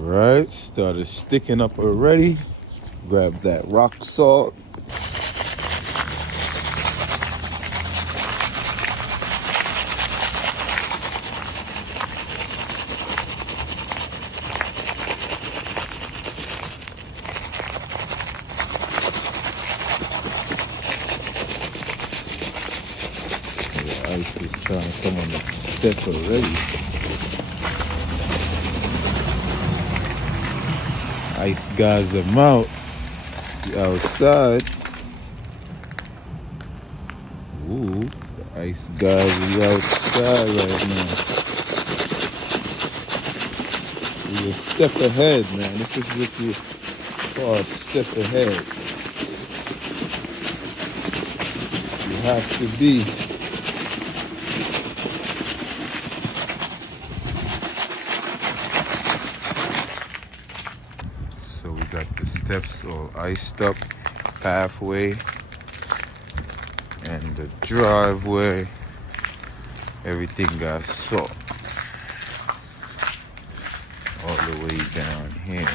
Alright, started sticking up already. Grab that rock salt. The ice is trying to come on the step already. Ice guys them out. Outside. Ooh, the ice guys is outside right now. You're a step ahead, man. This is what you call a step ahead. You have to be. So we got the steps all iced up, pathway, and the driveway. Everything got salt all the way down here.